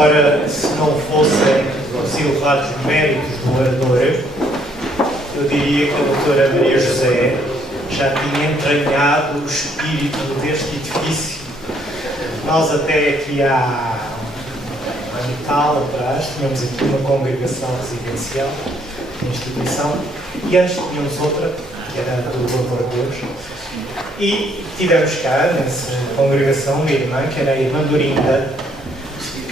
Ora, se não fossem os elevados méritos do orador, eu diria que a doutora Maria José já tinha entranhado o espírito deste edifício. Nós até aqui há um ano e tal atrás tínhamos aqui uma congregação residencial, uma instituição, e antes tínhamos outra, que era do Louvor a Deus, e tivemos cá, nessa congregação, uma irmã, que era a irmã Dorinda,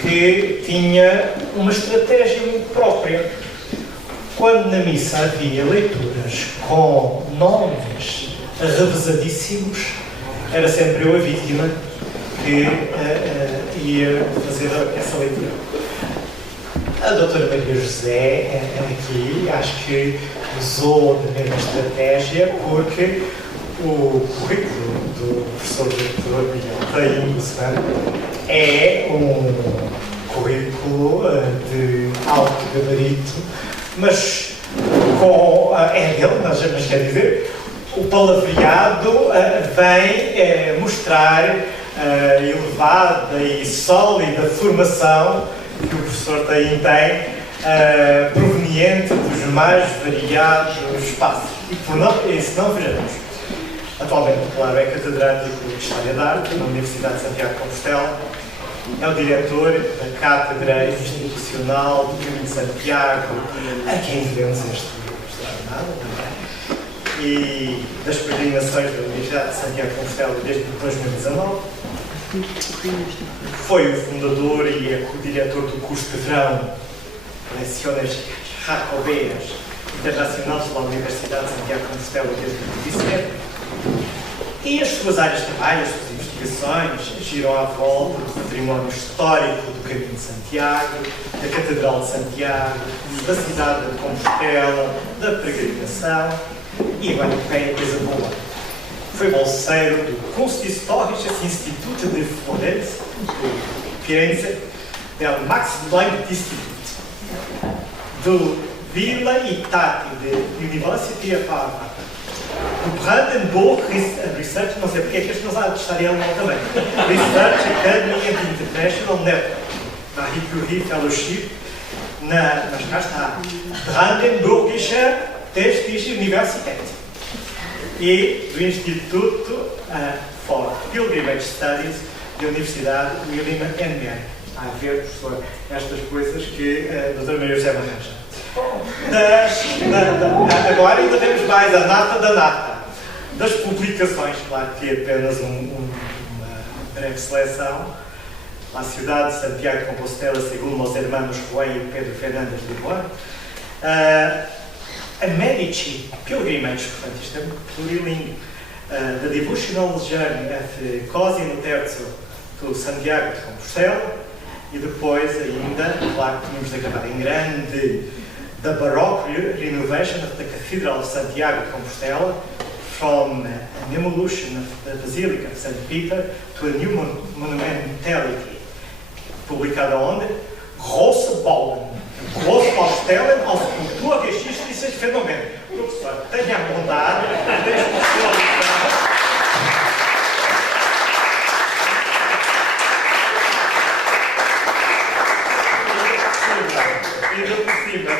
que tinha uma estratégia muito própria. Quando na missa havia leituras com nomes revezadíssimos, era sempre eu a vítima que ia fazer essa leitura. A doutora Maria José, aqui, acho que usou da mesma estratégia, porque o currículo do professor doutor Miguel Taim Guzmán é um currículo de alto gabarito, mas é dele, mas quer dizer, o palavreado vem mostrar a elevada e sólida formação que o professor Taim tem, proveniente dos mais variados espaços. E se não, vejamos. Atualmente, claro, é catedrático de História da Arte na Universidade de Santiago de Compostela, é o diretor da Cátedra Institucional do Caminho de Santiago, a quem devemos este extraordinário também, e das peregrinações da Universidade de Santiago de Compostela desde 2019. Foi o fundador e é co-diretor do curso de verão Leciones Jacobeas Internacionais da Universidade de Santiago de Compostela desde 2017. E as suas áreas de trabalho, as suas investigações, giram à volta do património histórico do Caminho de Santiago, da Catedral de Santiago, da cidade de Compostela, da peregrinação e agora vem a coisa boa. Foi bolseiro do Kunsthistorisches Institut de Florença, Firenze, del Max Planck Institute, do Villa Itati de University of Harvard, do Brandenburg Research, não sei porque é que este não sabe estar em alemão também, Research Academy and International Network, da Marie Curie Fellowship, mas cá está, Brandenburgische Technische Universität, e do Instituto for Pilgrimage Studies da Universidade William and Mary. A ver, professor, estas coisas que a doutora Maria José arranja. Agora ainda temos mais a nata da nata. Das publicações, claro que é apenas uma breve seleção. A cidade de Santiago de Compostela, segundo os irmãos Juan e Pedro Fernandes de Juan. A Medici Pilgrimage, portanto, isto é plurilingue. The Devotional Journey of Cosimo III to Santiago de Compostela. E depois ainda, claro, tínhamos de acabar em grande, The Baroque Renovation of the Cathedral of Santiago de Compostela, from an emolution of the Basilica of St. Peter to a new monumentality. Publicada onde? Große Bauen. Große Baustellen aus kulturgeschichtlichen Phänomenen. Professor, tenha a bondade,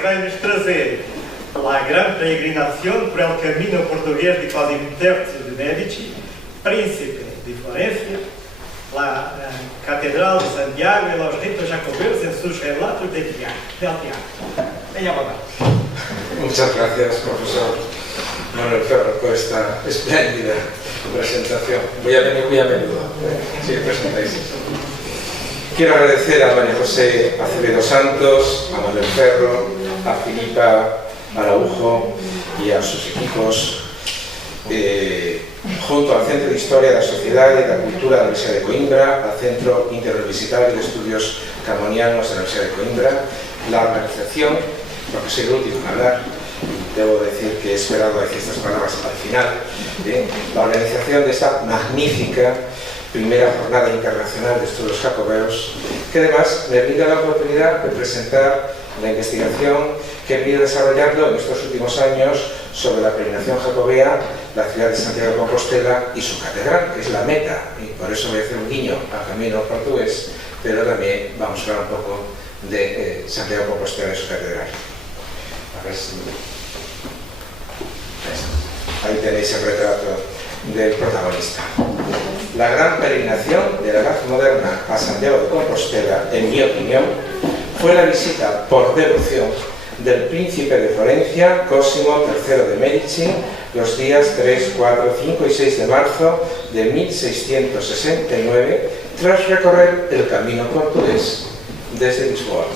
vem-nos trazer la gran peregrinación por el camino portugués de Cosimo III de Medici, príncipe de Florencia, la Catedral de Santiago y los ritos jacobeos en sus relatos del teatro. Venga, papá. Muchas gracias, profesor Manuel Ferro, por esta espléndida presentación. Voy a venir muy a menudo, si presentáis. Quiero agradecer a María José Acevedo Santos, a Manuel Ferro, a Filipa Araujo y a sus equipos, junto al Centro de Historia da Sociedade e da Cultura da Universidade de Coimbra, al Centro Interuniversitario de Estudios Camonianos de la Universidad de Coimbra, la organización, porque soy el último en hablar, debo decir que he esperado decir estas palabras al final, la organización de esta magnífica primera jornada internacional de estudios jacobeos, que además me brinda la oportunidad de presentar la investigación que he venido desarrollando en estos últimos años sobre la peregrinación jacobea, la ciudad de Santiago de Compostela y su catedral, que es la meta, y por eso voy a hacer un guiño al camino portugués, pero también vamos a hablar un poco de Santiago de Compostela y su catedral. A ver si... Ahí tenéis el retrato del protagonista. La gran peregrinación de la Edad Moderna a Santiago de Compostela, en mi opinión, fue la visita por devoción del príncipe de Florencia, Cosimo III de Medici, los días 3, 4, 5 y 6 de marzo de 1669, tras recorrer el camino portugués desde Lisboa.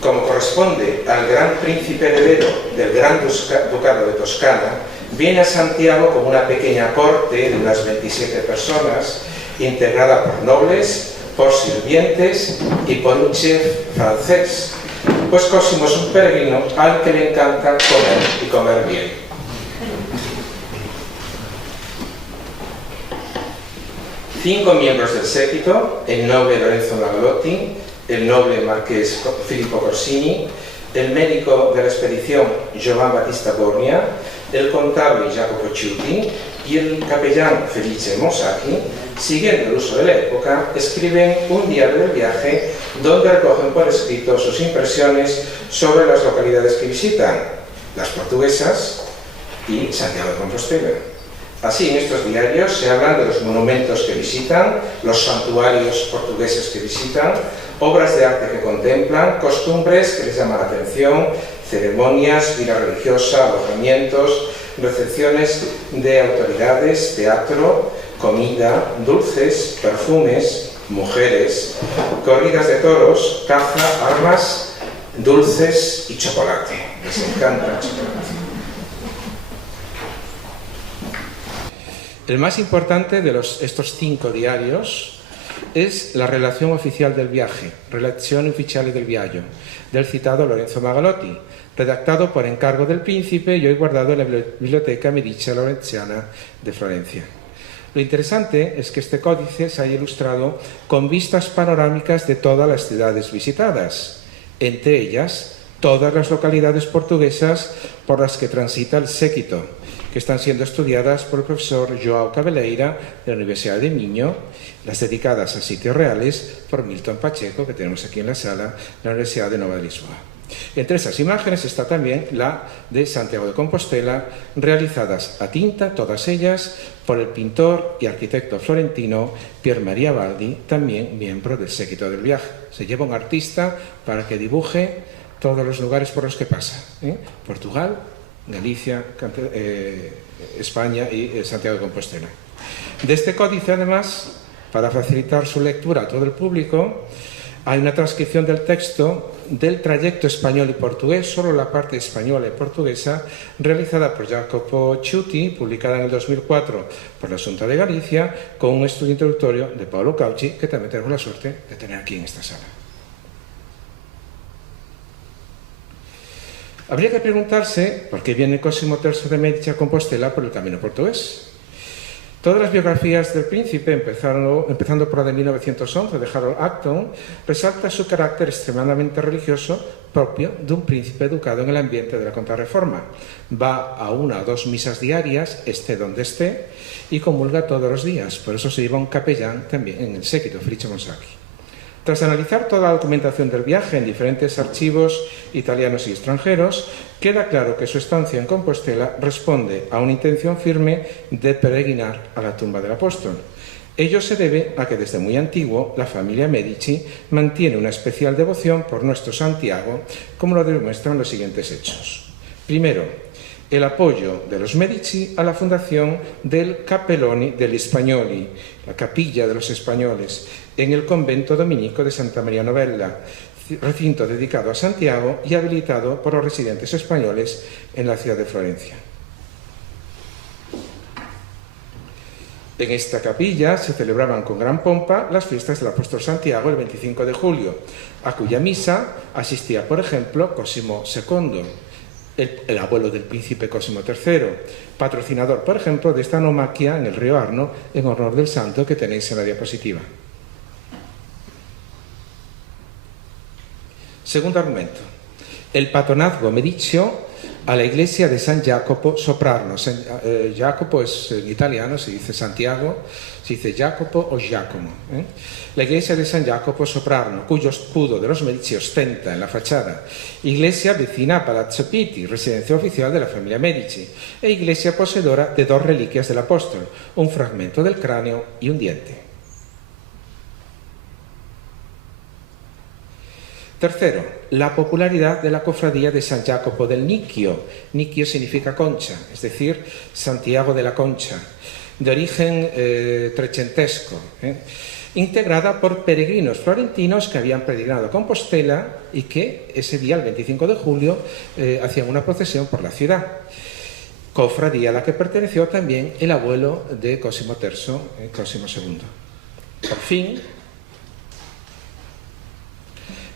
Como corresponde al gran príncipe heredero del Gran Ducado de Toscana, viene a Santiago como una pequeña corte de unas 27 personas, integrada por nobles, por sirvientes y por un chef francés, pues Cosimo es un peregrino al que le encanta comer y comer bien. Cinco miembros del séquito: el noble Lorenzo Magalotti, el noble marqués Filippo Corsini, el médico de la expedición Giovan Battista Borgna, el contable Jacopo Ciuti y el capellán Felice Mosacchi, siguiendo el uso de la época, escriben un diario del viaje donde recogen por escrito sus impresiones sobre las localidades que visitan, las portuguesas y Santiago de Compostela. Así, en estos diarios se hablan de los monumentos que visitan, los santuarios portugueses que visitan, obras de arte que contemplan, costumbres que les llaman la atención, ceremonias, vida religiosa, alojamientos, recepciones de autoridades, teatro, comida, dulces, perfumes, mujeres, corridas de toros, caza, armas, dulces y chocolate. Les encanta el chocolate. El más importante de estos 5 diarios es la relación oficial del viaje, Relazioni Ufficiali del Viaggio, del citado Lorenzo Magalotti, redactado por encargo del príncipe y hoy guardado en la Biblioteca Medicea Lorenziana de Florencia. Lo interesante es que este códice se haya ilustrado con vistas panorámicas de todas las ciudades visitadas, entre ellas todas las localidades portuguesas por las que transita el séquito, que están siendo estudiadas por el profesor João Cabeleira de la Universidad de Minho, las dedicadas a sitios reales por Milton Pacheco, que tenemos aquí en la sala, de la Universidad de Nova de Lisboa. Entre esas imágenes está también la de Santiago de Compostela, realizadas a tinta, todas ellas, por el pintor y arquitecto florentino Pier Maria Baldi, también miembro del séquito del viaje. Se lleva un artista para que dibuje todos los lugares por los que pasa, Portugal, Galicia, España y Santiago de Compostela. De este códice, además, para facilitar su lectura a todo el público, hay una transcripción del texto del trayecto español y portugués, solo la parte española y portuguesa, realizada por Jacopo Ciuti, publicada en el 2004 por la Xunta de Galicia, con un estudio introductorio de Paulo Cauchi, que también tenemos la suerte de tener aquí en esta sala. Habría que preguntarse por qué viene Cosimo III de Medici a Compostela por el camino portugués. Todas las biografías del príncipe, empezando por la de 1911 de Harold Acton, resalta su carácter extremadamente religioso propio de un príncipe educado en el ambiente de la Contrarreforma. Va a 1 o 2 misas diarias, esté donde esté, y comulga todos los días. Por eso se lleva un capellán también en el séquito, Felice Mosacchi. Tras analizar toda la documentación del viaje en diferentes archivos italianos y extranjeros, queda claro que su estancia en Compostela responde a una intención firme de peregrinar a la tumba del apóstol. Ello se debe a que desde muy antiguo la familia Medici mantiene una especial devoción por nuestro Santiago, como lo demuestran los siguientes hechos. Primero, el apoyo de los Medici a la fundación del Cappelloni degli Spagnoli, la capilla de los españoles, en el convento dominico de Santa María Novella, recinto dedicado a Santiago y habilitado por los residentes españoles en la ciudad de Florencia. En esta capilla se celebraban con gran pompa las fiestas del apóstol Santiago el 25 de julio, a cuya misa asistía, por ejemplo, Cosimo II, el abuelo del príncipe Cosimo III, patrocinador, por ejemplo, de esta nomaquia en el río Arno, en honor del santo que tenéis en la diapositiva. Segundo argumento. El patronazgo medicio a la iglesia de San Jacopo Soprano. Jacopo es en italiano, se dice Santiago, se dice Jacopo o Giacomo. La iglesia de San Jacopo Soprano, cuyo escudo de los Medici ostenta en la fachada. Iglesia vecina a Palazzo Pitti, residencia oficial de la familia Medici, e iglesia poseedora de dos reliquias del apóstol, un fragmento del cráneo y un diente. Tercero, la popularidad de la cofradía de San Jacopo del Nicchio. Nicchio significa concha, es decir, Santiago de la Concha, de origen trecentesco, integrada por peregrinos florentinos que habían peregrinado a Compostela y que ese día, el 25 de julio, hacían una procesión por la ciudad. Cofradía a la que perteneció también el abuelo de Cosimo III, Cosimo II. Por fin,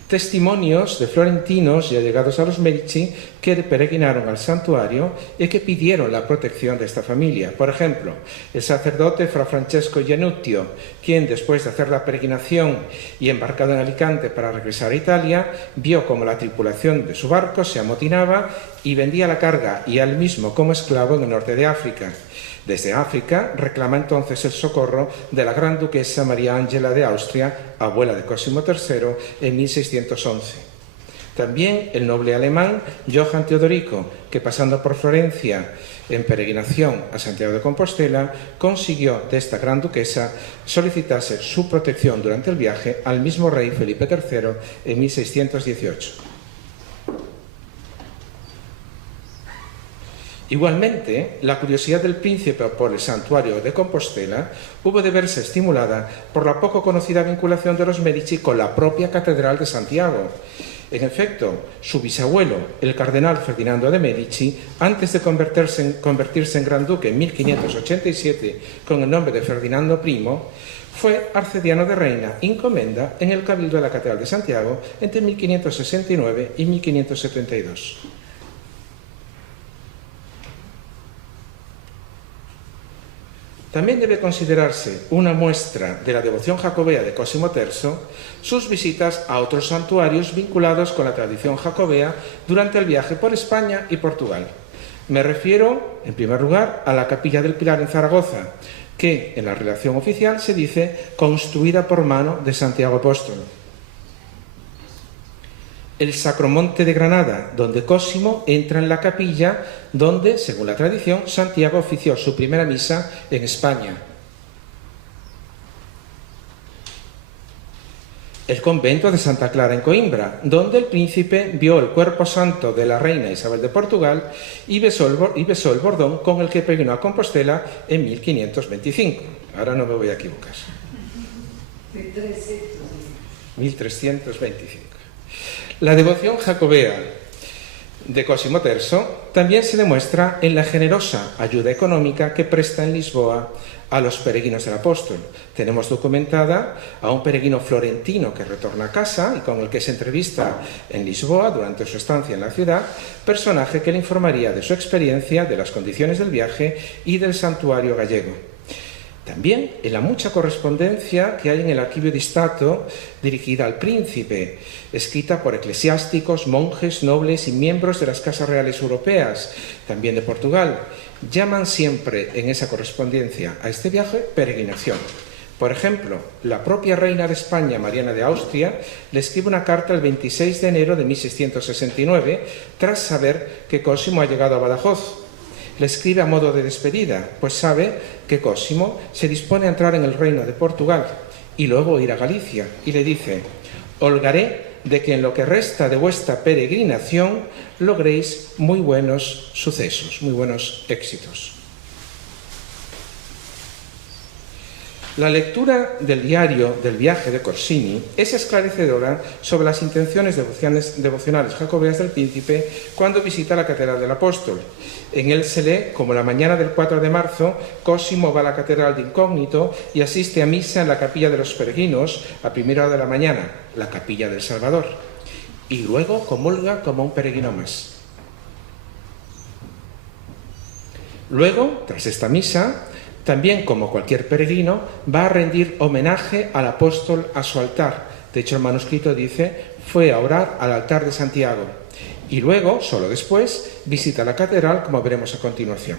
testimonios de florentinos y allegados a los Medici que peregrinaron al santuario y que pidieron la protección de esta familia. Por ejemplo, el sacerdote Fra Francesco Giannutio, quien después de hacer la peregrinación y embarcado en Alicante para regresar a Italia, vio como la tripulación de su barco se amotinaba y vendía la carga y a él mismo como esclavo en el norte de África. Desde África reclama entonces el socorro de la gran duquesa María Ángela de Austria, abuela de Cosimo III, en 1611. También el noble alemán Johann Teodorico, que pasando por Florencia en peregrinación a Santiago de Compostela, consiguió de esta gran duquesa solicitase su protección durante el viaje al mismo rey Felipe III en 1618. Igualmente, la curiosidad del príncipe por el santuario de Compostela hubo de verse estimulada por la poco conocida vinculación de los Medici con la propia Catedral de Santiago. En efecto, su bisabuelo, el cardenal Ferdinando de Medici, antes de convertirse en gran duque en 1587 con el nombre de Ferdinando I, fue arcediano de Reina in commenda en el Cabildo de la Catedral de Santiago entre 1569 y 1572. También debe considerarse una muestra de la devoción jacobea de Cosimo III sus visitas a otros santuarios vinculados con la tradición jacobea durante el viaje por España y Portugal. Me refiero, en primer lugar, a la Capilla del Pilar en Zaragoza, que en la relación oficial se dice construida por mano de Santiago Apóstol. El Sacromonte de Granada, donde Cosimo entra en la capilla donde, según la tradición, Santiago ofició su primera misa en España. El convento de Santa Clara en Coimbra, donde el príncipe vio el cuerpo santo de la reina Isabel de Portugal y besó el bordón con el que peregrinó a Compostela en 1525. Ahora no me voy a equivocar. 1325. La devoción jacobea de Cosimo III también se demuestra en la generosa ayuda económica que presta en Lisboa a los peregrinos del apóstol. Tenemos documentada a un peregrino florentino que retorna a casa y con el que se entrevista en Lisboa durante su estancia en la ciudad, personaje que le informaría de su experiencia, de las condiciones del viaje y del santuario gallego. También en la mucha correspondencia que hay en el Archivio di Stato dirigida al príncipe, escrita por eclesiásticos, monjes, nobles y miembros de las casas reales europeas, también de Portugal, llaman siempre en esa correspondencia a este viaje peregrinación. Por ejemplo, la propia reina de España, Mariana de Austria, le escribe una carta el 26 de enero de 1669 tras saber que Cosimo ha llegado a Badajoz. Le escribe a modo de despedida, pues sabe que Cosimo se dispone a entrar en el reino de Portugal y luego ir a Galicia, y le dice: holgaré de que en lo que resta de vuestra peregrinación logréis muy buenos sucesos, muy buenos éxitos. La lectura del diario del viaje de Corsini es esclarecedora sobre las intenciones devocionales jacobeas del príncipe cuando visita la Catedral del Apóstol. En él se lee como la mañana del 4 de marzo, Cosimo va a la Catedral de Incógnito y asiste a misa en la Capilla de los Peregrinos a primera hora de la mañana, la Capilla del Salvador, y luego comulga como un peregrino más. Luego, tras esta misa, también, como cualquier peregrino, va a rendir homenaje al apóstol a su altar. De hecho, el manuscrito dice: fue a orar al altar de Santiago. y luego, solo después, visita la catedral, como veremos a continuación.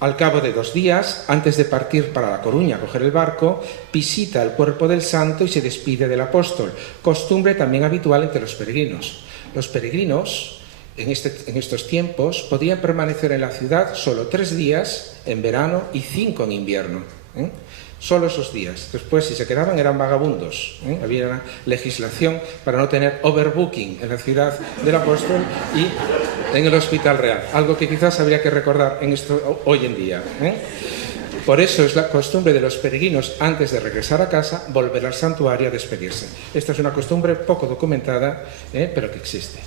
Al cabo de 2 días, antes de partir para La Coruña a coger el barco, visita el cuerpo del santo y se despide del apóstol, costumbre también habitual entre los peregrinos. Los peregrinos, en estos tiempos, podían permanecer en la ciudad solo 3 días en verano y 5 en invierno. Solo esos días. Después, si se quedaban, eran vagabundos. Había una legislación para no tener overbooking en la ciudad del apóstol y en el Hospital Real. Algo que quizás habría que recordar hoy en día. Por eso es la costumbre de los peregrinos, antes de regresar a casa, volver al santuario a despedirse. Esta es una costumbre poco documentada, pero que existe.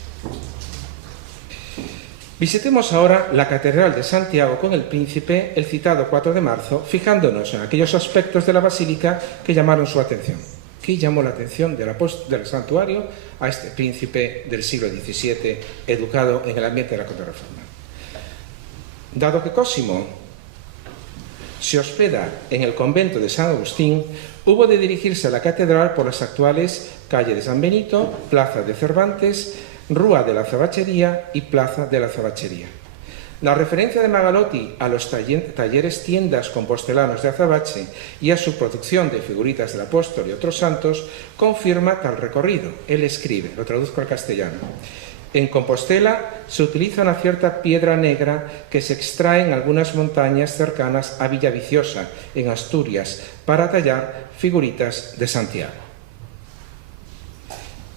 Visitemos ahora la Catedral de Santiago con el Príncipe el citado 4 de marzo, fijándonos en aquellos aspectos de la basílica que llamaron su atención. ¿Qué llamó la atención del santuario a este príncipe del siglo XVII, educado en el ambiente de la Contrarreforma? Dado que Cosimo se hospeda en el convento de San Agustín, hubo de dirigirse a la catedral por las actuales calle de San Benito, Plaza de Cervantes, Rúa de la Azabachería y Plaza de la Azabachería. La referencia de Magalotti a los talleres tiendas compostelanos de Azabache y a su producción de figuritas del apóstol y otros santos confirma tal recorrido. Él escribe, lo traduzco al castellano: en Compostela se utiliza una cierta piedra negra que se extrae en algunas montañas cercanas a Villaviciosa, en Asturias, para tallar figuritas de Santiago.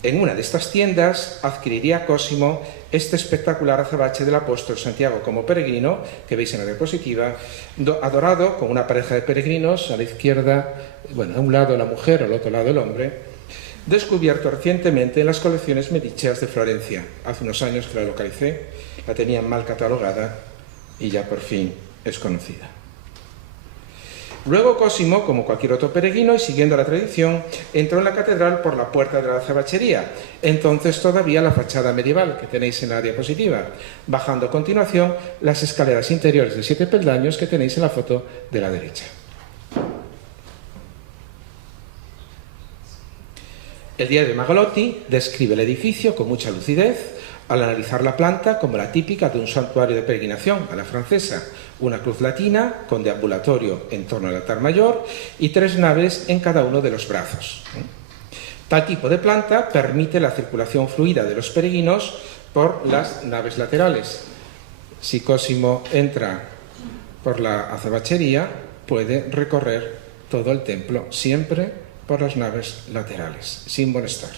En una de estas tiendas adquiriría Cosimo este espectacular azabache del apóstol Santiago como peregrino, que veis en la diapositiva, adorado con una pareja de peregrinos, a la izquierda, a un lado la mujer, al otro lado el hombre, descubierto recientemente en las colecciones mediceas de Florencia. Hace unos años que la localicé, la tenían mal catalogada y ya por fin es conocida. Luego Cosimo, como cualquier otro peregrino y siguiendo la tradición, entró en la catedral por la puerta de la azabachería, entonces todavía la fachada medieval que tenéis en la diapositiva, bajando a continuación las escaleras interiores de 7 peldaños que tenéis en la foto de la derecha. El diario de Magalotti describe el edificio con mucha lucidez al analizar la planta como la típica de un santuario de peregrinación a la francesa, una cruz latina con deambulatorio en torno al altar mayor y 3 naves en cada uno de los brazos. Tal tipo de planta permite la circulación fluida de los peregrinos por las naves laterales. Si Cosimo entra por la azabachería, puede recorrer todo el templo siempre por las naves laterales, sin molestar.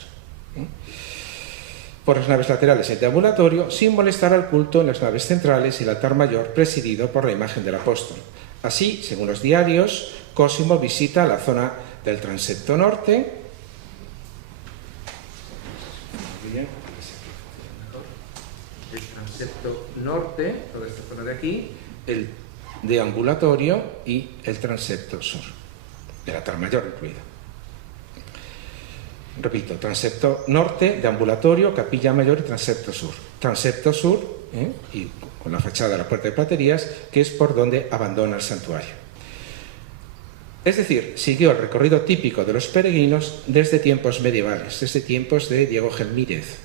Por las naves laterales el deambulatorio, sin molestar al culto en las naves centrales y el altar mayor presidido por la imagen del apóstol. Así, según los diarios, Cosimo visita la zona del transepto norte, toda esta zona de aquí, el deambulatorio y el transepto sur, el altar mayor incluido. Repito, transepto norte, deambulatorio, capilla mayor y transepto sur. Transepto sur, y con la fachada de la puerta de platerías, que es por donde abandona el santuario. Es decir, siguió el recorrido típico de los peregrinos desde tiempos medievales, desde tiempos de Diego Gelmírez.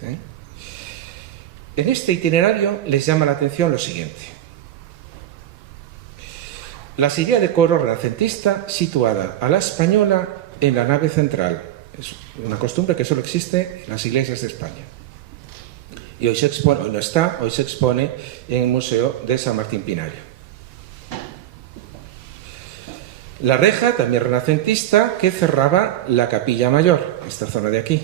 En este itinerario les llama la atención lo siguiente: la silla de coro renacentista situada a la española en la nave central. Es una costumbre que solo existe en las iglesias de España. Y hoy se expone, hoy no está, hoy se expone en el Museo de San Martín Pinario. La reja, también renacentista, que cerraba la capilla mayor, esta zona de aquí.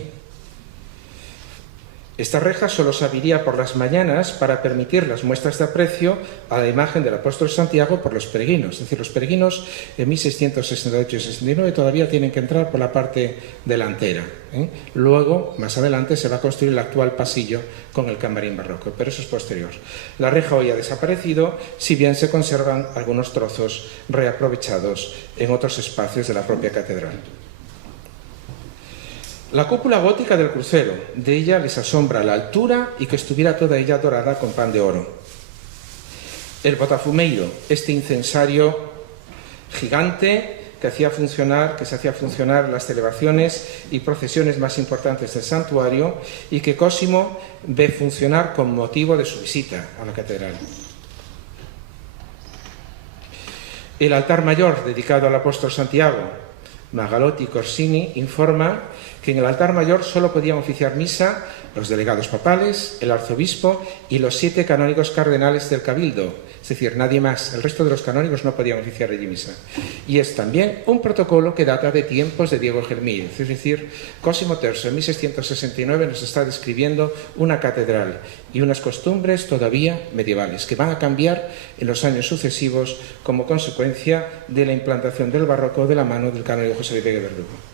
Esta reja solo serviría por las mañanas para permitir las muestras de aprecio a la imagen del apóstol Santiago por los peregrinos. Es decir, los peregrinos en 1668 y 69 todavía tienen que entrar por la parte delantera. Luego, más adelante, se va a construir el actual pasillo con el camarín barroco, pero eso es posterior. La reja hoy ha desaparecido, si bien se conservan algunos trozos reaprovechados en otros espacios de la propia catedral. La cúpula gótica del crucero, de ella les asombra la altura y que estuviera toda ella dorada con pan de oro. El botafumeiro, este incensario gigante que se hacía funcionar las celebraciones y procesiones más importantes del santuario y que Cosimo ve funcionar con motivo de su visita a la catedral. El altar mayor dedicado al apóstol Santiago, Magalotti Corsini, informa que en el altar mayor solo podían oficiar misa los delegados papales, el arzobispo y los 7 canónigos cardenales del cabildo, es decir, nadie más. El resto de los canónigos no podían oficiar allí misa. Y es también un protocolo que data de tiempos de Diego Gelmírez, es decir, Cosimo III en 1669 nos está describiendo una catedral y unas costumbres todavía medievales que van a cambiar en los años sucesivos como consecuencia de la implantación del barroco de la mano del canónigo José de Vega Verdugo.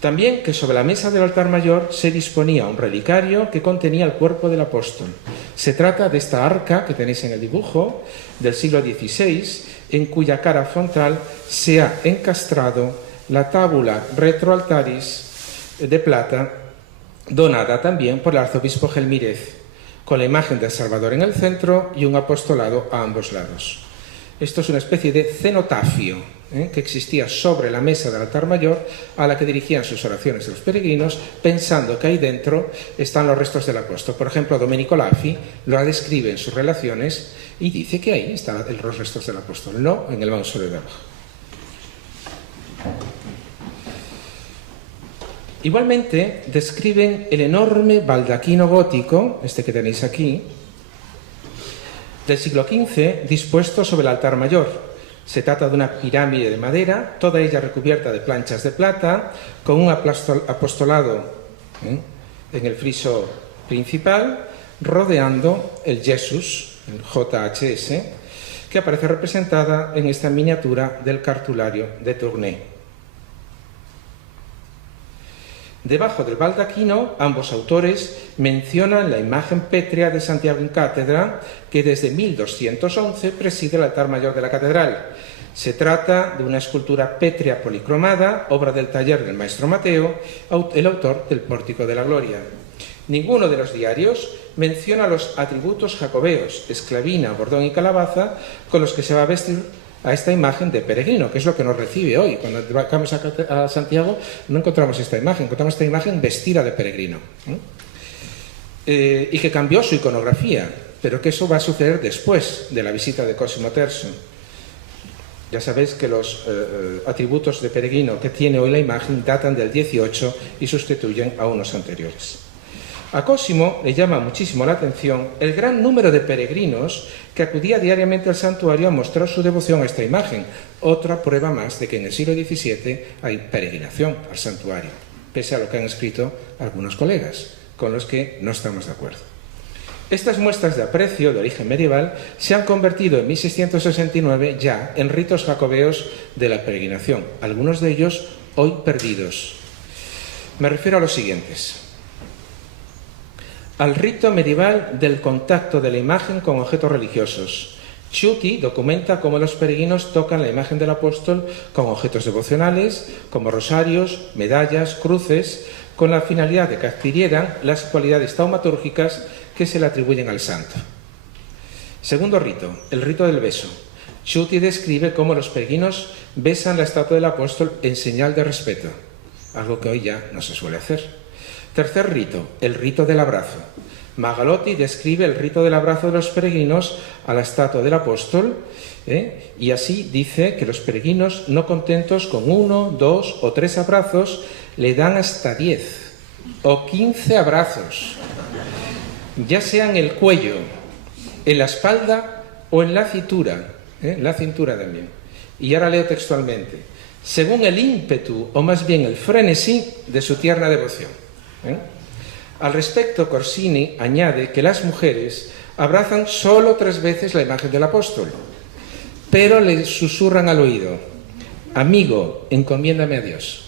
También que sobre la mesa del altar mayor se disponía un relicario que contenía el cuerpo del apóstol. Se trata de esta arca que tenéis en el dibujo del siglo XVI, en cuya cara frontal se ha encastrado la tábula retroaltaris de plata, donada también por el arzobispo Gelmírez, con la imagen del Salvador en el centro y un apostolado a ambos lados. Esto es una especie de cenotafio que existía sobre la mesa del altar mayor a la que dirigían sus oraciones los peregrinos, pensando que ahí dentro están los restos del apóstol. Por ejemplo, Domenico Lafi lo describe en sus relaciones y dice que ahí están los restos del apóstol, no en el mausoleo de abajo. Igualmente describen el enorme baldaquino gótico, este que tenéis aquí, del siglo XV, dispuesto sobre el altar mayor. Se trata de una pirámide de madera, toda ella recubierta de planchas de plata, con un apostolado en el friso principal, rodeando el Jesús, el JHS, que aparece representada en esta miniatura del cartulario de Tournai. Debajo del baldaquino, ambos autores mencionan la imagen pétrea de Santiago en cátedra, que desde 1211 preside el altar mayor de la catedral. Se trata de una escultura pétrea policromada, obra del taller del maestro Mateo, el autor del Pórtico de la Gloria. Ninguno de los diarios menciona los atributos jacobeos, esclavina, bordón y calabaza, con los que se va a vestir a esta imagen de peregrino, que es lo que nos recibe hoy. Cuando vamos a Santiago no encontramos esta imagen, encontramos esta imagen vestida de peregrino. Y que cambió su iconografía, pero que eso va a suceder después de la visita de Cosimo III. Ya sabéis que los atributos de peregrino que tiene hoy la imagen datan del 18 y sustituyen a unos anteriores. A Cosimo le llama muchísimo la atención el gran número de peregrinos que acudía diariamente al santuario a mostrar su devoción a esta imagen. Otra prueba más de que en el siglo XVII hay peregrinación al santuario, pese a lo que han escrito algunos colegas, con los que no estamos de acuerdo. Estas muestras de aprecio de origen medieval se han convertido en 1669 ya en ritos jacobeos de la peregrinación, algunos de ellos hoy perdidos. Me refiero a los siguientes. Al rito medieval del contacto de la imagen con objetos religiosos. Ciuti documenta cómo los peregrinos tocan la imagen del apóstol con objetos devocionales, como rosarios, medallas, cruces, con la finalidad de que adquirieran las cualidades taumatúrgicas que se le atribuyen al santo. Segundo rito, el rito del beso. Ciuti describe cómo los peregrinos besan la estatua del apóstol en señal de respeto, algo que hoy ya no se suele hacer. Tercer rito, el rito del abrazo. Magalotti describe el rito del abrazo de los peregrinos a la estatua del apóstol, y así dice que los peregrinos, no contentos con 1, 2 o 3 abrazos, le dan hasta 10 o 15 abrazos, ya sea en el cuello, en la espalda o en la cintura, también. Y ahora leo textualmente: según el ímpetu, o más bien el frenesí, de su tierna devoción. Al respecto, Corsini añade que las mujeres abrazan solo 3 veces la imagen del apóstol, pero le susurran al oído: amigo, encomiéndame a Dios.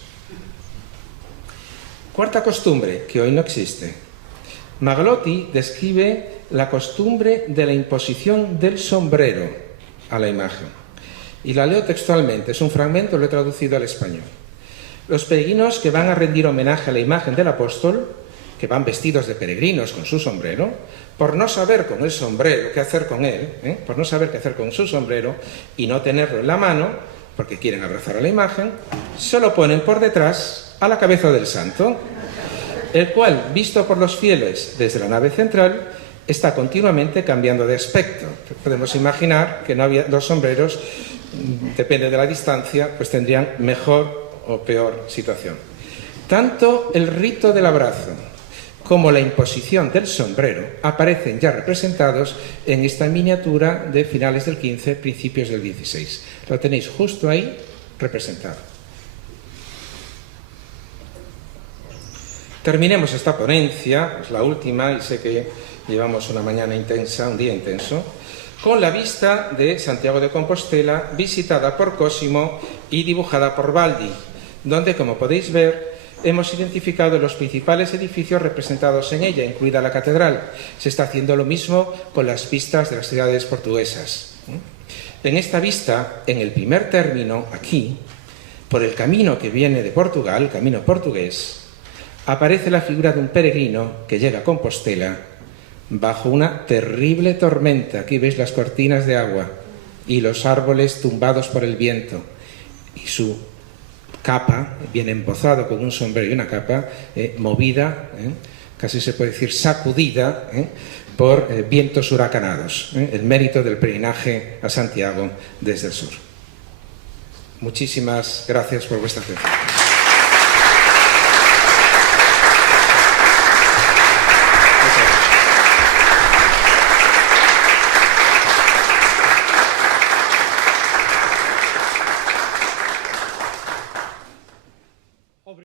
Cuarta costumbre, que hoy no existe. Magalotti describe la costumbre de la imposición del sombrero a la imagen. Y la leo textualmente, es un fragmento, lo he traducido al español. Los peregrinos que van a rendir homenaje a la imagen del apóstol, que van vestidos de peregrinos con su sombrero, por no saber con el sombrero qué hacer con él, por no saber qué hacer con su sombrero y no tenerlo en la mano, porque quieren abrazar a la imagen, se lo ponen por detrás a la cabeza del santo, el cual, visto por los fieles desde la nave central, está continuamente cambiando de aspecto. Podemos imaginar que los sombreros, depende de la distancia, pues tendrían mejor o peor situación. Tanto el rito del abrazo como la imposición del sombrero aparecen ya representados en esta miniatura de finales del XV, principios del XVI. Lo tenéis justo ahí representado. Terminemos esta ponencia, es la última, y sé que llevamos una mañana intensa, un día intenso, con la vista de Santiago de Compostela, visitada por Cosimo y dibujada por Baldi, donde, como podéis ver, hemos identificado los principales edificios representados en ella, incluida la catedral. Se está haciendo lo mismo con las vistas de las ciudades portuguesas. En esta vista, en el primer término, aquí, por el camino que viene de Portugal, el camino portugués, aparece la figura de un peregrino que llega a Compostela bajo una terrible tormenta. Aquí veis las cortinas de agua y los árboles tumbados por el viento, y su capa, bien embozado con un sombrero y una capa, movida, casi se puede decir sacudida, por vientos huracanados. El mérito del peregrinaje a Santiago desde el sur. Muchísimas gracias por vuestra atención.